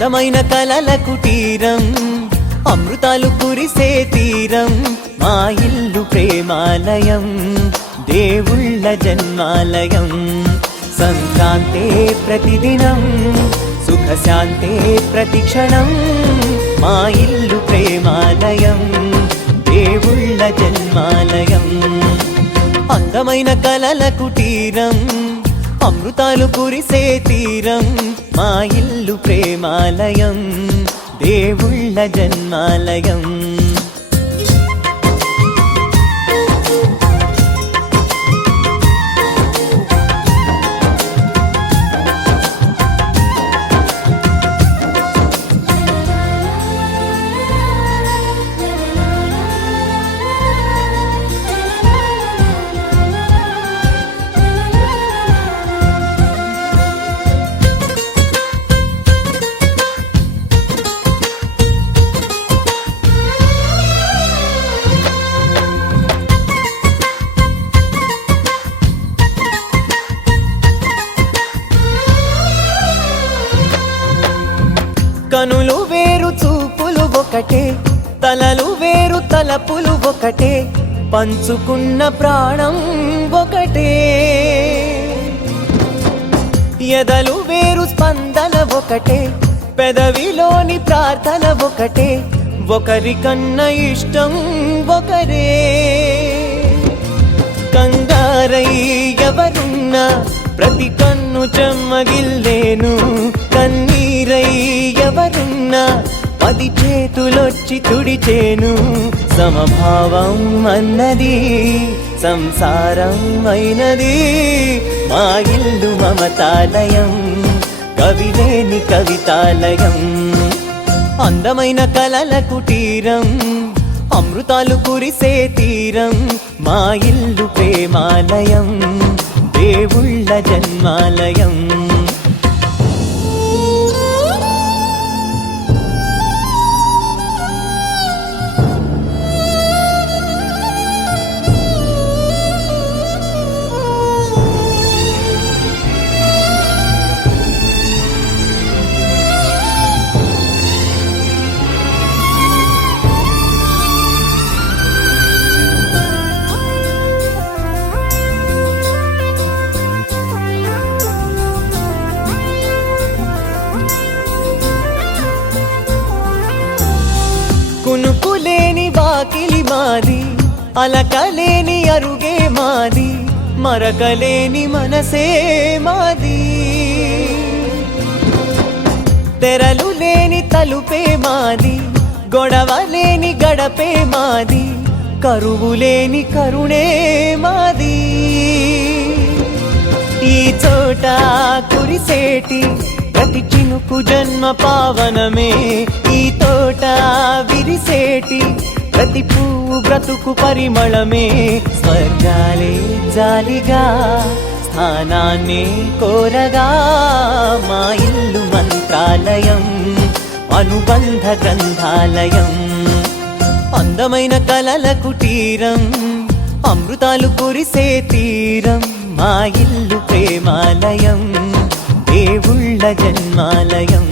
అందమైన కలల కుటీరం, అమృతాలు కురిసే తీరం, మా ఇల్లు ప్రేమాలయం, దేవుళ్ళ జన్మాలయం. సంక్రాంతే ప్రతిదినం, సుఖశాంతే ప్రతిక్షణం, మా ఇల్లు ప్రేమాలయం, దేవుళ్ళ జన్మాలయం. అందమైన కలల కుటీరం, అమృతాలు కురిసే తీరం, మా ఇల్లు ప్రేమాలయం, దేవుళ్ళ జన్మాలయం. కనులు వేరు చూపులు ఒకటే, తలలు వేరు తలపులు ఒకటే, పంచుకున్న ప్రాణం ఒకటే. ఎదలు వేరు స్పందన ఒకటే, పెదవిలోని ప్రార్థన ఒకటే, ఒకరికన్నా ఇష్టం ఒకరే. కంగారై ఎవరున్నా ప్రతి కన్ను చెమ్మగిల్లేను, కన్నీరై ఎవరున్నా 10 చేతులొచ్చి తుడిచేను. సమభావం అన్నది సంసారం అయినది, మా ఇల్లు మమతాలయం, కవిలేని కవితాలయం. అందమైన కలల కుటీరం, అమృతాలు కురిసే తీరం, మా ఇల్లు ప్రేమాలయం, దేవుళ్ళ జన్మాలయం. కునుకులేని వాకిలి మాది, అలకలేని అరుగే మాది, మరకలేని మనసే మాది. తెరలు లేని తలుపే మాది, గొడవ లేని గడపే మాది, కరువు లేని కరుణే మాది. ఈ చోట కురిసేటి ప్రతి చినుకు జన్మ పావనమే, ఈ తోట విరిసేటి ప్రతి పువ్వు బ్రతుకు పరిమళమే. స్వర్గాలే జాలిగా స్థానాన్ని కోరగా, మా ఇల్లు మంత్రాలయం, అనుబంధ గ్రంథాలయం. అందమైన కలల కుటీరం, అమృతాలు కురిసే తీరం, మా ఇల్లు ప్రేమాలయం, దేవుళ్ళ జన్మాలయం.